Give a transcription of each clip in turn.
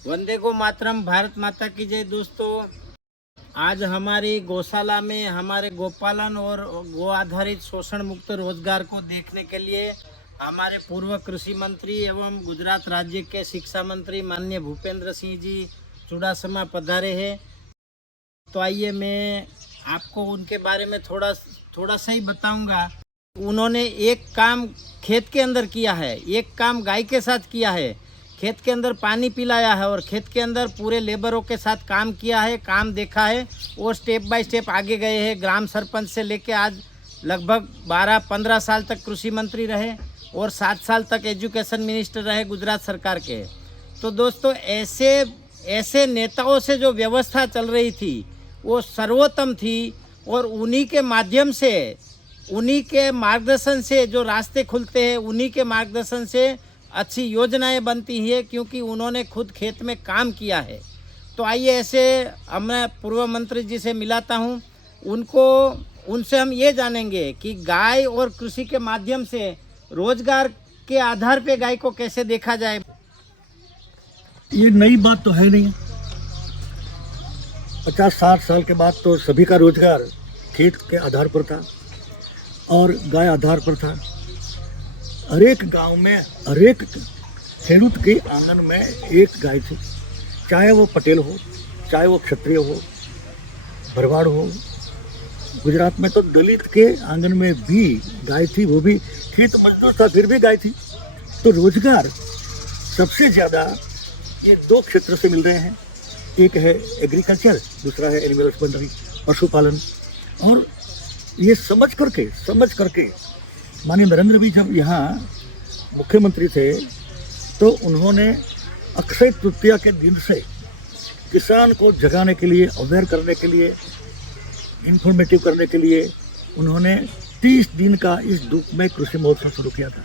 वंदे गो मातरम, भारत माता की जय। दोस्तों, आज हमारी गौशाला में हमारे गोपालन और गो आधारित शोषण मुक्त रोजगार को देखने के लिए हमारे पूर्व कृषि मंत्री एवं गुजरात राज्य के शिक्षा मंत्री माननीय भूपेंद्र सिंह जी चुड़ासमा पधारे हैं। तो आइए मैं आपको उनके बारे में थोड़ा सा ही बताऊंगा। उन्होंने एक काम खेत के अंदर किया है, एक काम गाय के साथ किया है, खेत के अंदर पानी पिलाया है और खेत के अंदर पूरे लेबरों के साथ काम किया है, काम देखा है और स्टेप बाय स्टेप आगे गए हैं। ग्राम सरपंच से लेके आज लगभग 12-15 साल तक कृषि मंत्री रहे और 7 साल तक एजुकेशन मिनिस्टर रहे गुजरात सरकार के। तो दोस्तों, ऐसे नेताओं से जो व्यवस्था चल रही थी वो सर्वोत्तम थी और उन्हीं के माध्यम से, उन्हीं के मार्गदर्शन से जो रास्ते खुलते हैं, उन्हीं के मार्गदर्शन से अच्छी योजनाएं बनती हैं, क्योंकि उन्होंने खुद खेत में काम किया है। तो आइए ऐसे मैं पूर्व मंत्री जी से मिलाता हूं, उनसे हम ये जानेंगे कि गाय और कृषि के माध्यम से रोजगार के आधार पे गाय को कैसे देखा जाए। ये नई बात तो है नहीं। 50-60 साल के बाद तो सभी का रोजगार खेत के आधार पर था और गाय आधार पर था। हर एक गांव में, हर एक खेडूत के आंगन में एक गाय थी, चाहे वो पटेल हो, चाहे वो क्षत्रिय हो, भरवाड़ हो। गुजरात में तो दलित के आंगन में भी गाय थी, वो भी खेत मजदूर था, फिर भी गाय थी। तो रोजगार सबसे ज़्यादा ये 2 क्षेत्र से मिल रहे हैं। एक है एग्रीकल्चर, दूसरा है एनिमल हस्बेंड्री, पशुपालन। और ये समझ करके माननीय नरेंद्र भी जब यहाँ मुख्यमंत्री थे तो उन्होंने अक्षय तृतीया के दिन से किसान को जगाने के लिए, अवेयर करने के लिए, इंफॉर्मेटिव करने के लिए उन्होंने 30 दिन का इस धूप में कृषि महोत्सव शुरू किया था।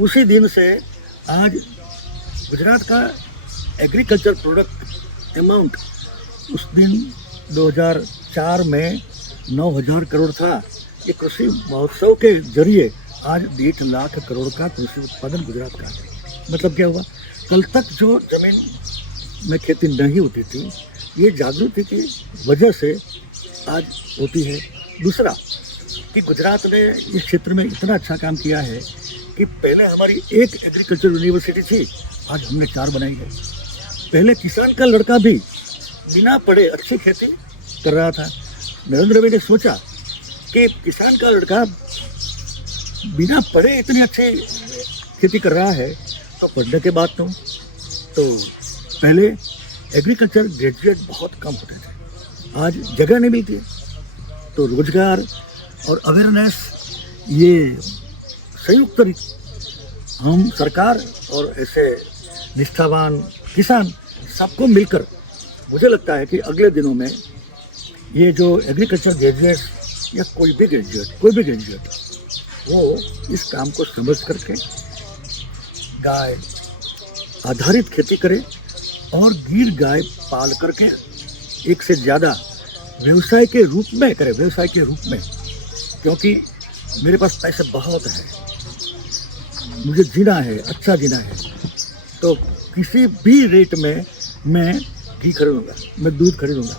उसी दिन से आज गुजरात का एग्रीकल्चर प्रोडक्ट अमाउंट उस दिन 2004 में 9,000 करोड़ था। ये कृषि महोत्सव के जरिए आज 1.5 लाख करोड़ का कृषि उत्पादन गुजरात का है। मतलब क्या हुआ, कल तक जो जमीन में खेती नहीं होती थी, ये जागृति की वजह से आज होती है। दूसरा कि गुजरात ने इस क्षेत्र में इतना अच्छा काम किया है कि पहले हमारी एक एग्रीकल्चर यूनिवर्सिटी थी, आज हमने 4 बनाई है। पहले किसान का लड़का भी बिना पढ़े अच्छी खेती कर रहा था। नरेंद्र भाई ने सोचा कि किसान का लड़का बिना पढ़े इतनी अच्छी खेती कर रहा है तो पढ़ने के बाद तो पहले एग्रीकल्चर ग्रेजुएट बहुत कम होते थे, आज जगह नहीं मिलती है। तो रोजगार और अवेयरनेस, ये संयुक्त हम सरकार और ऐसे निष्ठावान किसान सबको मिलकर, मुझे लगता है कि अगले दिनों में ये जो एग्रीकल्चर ग्रेजुएट या कोई भी ग्रेजुएट वो इस काम को समझ करके गाय आधारित खेती करे और गिर गाय पाल करके एक से ज़्यादा व्यवसाय के रूप में करे, क्योंकि मेरे पास पैसे बहुत है, मुझे जीना है, अच्छा जीना है, तो किसी भी रेट में मैं घी खरीदूँगा, मैं दूध खरीदूँगा।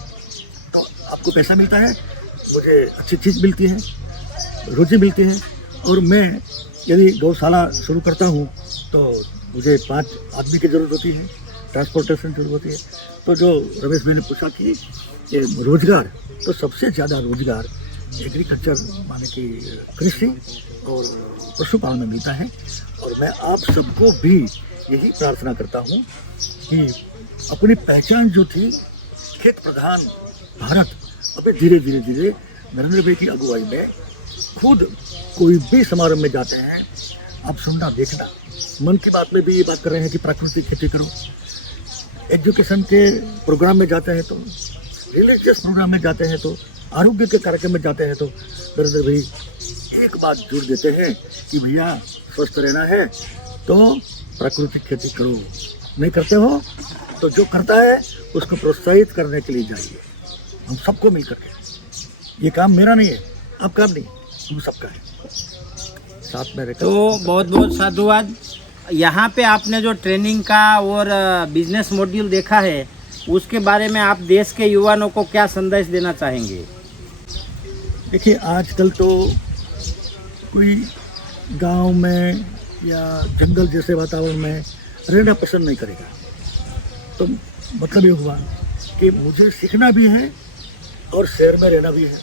तो आपको पैसा मिलता है, मुझे अच्छी चीज़ मिलती है, रोजी मिलती है। और मैं यदि गौशाला शुरू करता हूँ तो मुझे 5 आदमी की ज़रूरत होती है, ट्रांसपोर्टेशन की ज़रूरत होती है। तो जो रमेश भाई ने पूछा कि रोजगार, तो सबसे ज़्यादा रोजगार एग्रीकल्चर माने कि कृषि और पशुपालन में मिलता है। और मैं आप सबको भी यही प्रार्थना करता हूँ कि अपनी पहचान जो थी खेत प्रधान भारत, अभी धीरे धीरे नरेंद्र भाई की अगुवाई में खुद कोई भी समारोह में जाते हैं, आप सुनना देखना। मन की बात में भी ये बात कर रहे हैं कि प्राकृतिक खेती करो, एजुकेशन के प्रोग्राम में जाते हैं तो, रिलीजियस प्रोग्राम में जाते हैं तो, आरोग्य के कार्यक्रम में जाते हैं तो नरेंद्र भाई एक बात जोड़ देते हैं कि भैया स्वस्थ रहना है तो प्राकृतिक खेती करो। नहीं करते हो तो जो करता है उसको प्रोत्साहित करने के लिए जाइए, हम सबको मिल करके। ये काम मेरा नहीं है, आपका नहीं, हम सबका है, साथ में रहकर। तो बहुत बहुत साधुवाद। यहाँ पे आपने जो ट्रेनिंग का और बिजनेस मॉड्यूल देखा है, उसके बारे में आप देश के युवाओं को क्या संदेश देना चाहेंगे? देखिए, आजकल तो कोई गांव में या जंगल जैसे वातावरण में रहना पसंद नहीं करेगा। तो मतलब ये हुआ कि मुझे सीखना भी है और शहर में रहना भी है।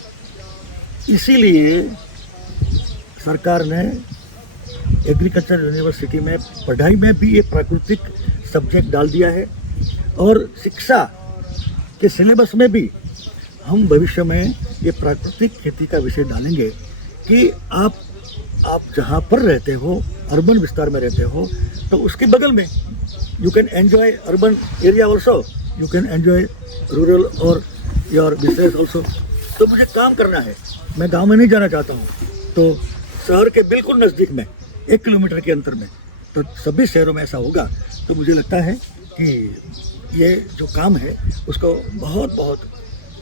इसीलिए सरकार ने एग्रीकल्चर यूनिवर्सिटी में पढ़ाई में भी ये प्राकृतिक सब्जेक्ट डाल दिया है, और शिक्षा के सिलेबस में भी हम भविष्य में ये प्राकृतिक खेती का विषय डालेंगे कि आप जहाँ पर रहते हो, अर्बन विस्तार में रहते हो, तो उसके बगल में you can enjoy urban area also, you can enjoy rural और योर बिजनेस ऑल्सो। तो मुझे काम करना है, मैं गांव में नहीं जाना चाहता हूँ, तो शहर के बिल्कुल नज़दीक में 1 किलोमीटर के अंतर में, तो सभी शहरों में ऐसा होगा। तो मुझे लगता है कि ये जो काम है उसको बहुत बहुत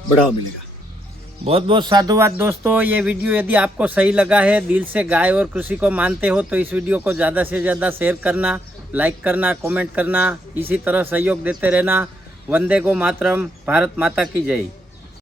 बढ़ावा मिलेगा। बहुत बहुत साधुवाद दोस्तों। ये वीडियो यदि आपको सही लगा है, दिल से गाय और कृषि को मानते हो, तो इस वीडियो को ज़्यादा से ज़्यादा शेयर करना, लाइक करना, कमेंट करना, इसी तरह सहयोग देते रहना। वंदे गो मातरम। भारत माता की जय।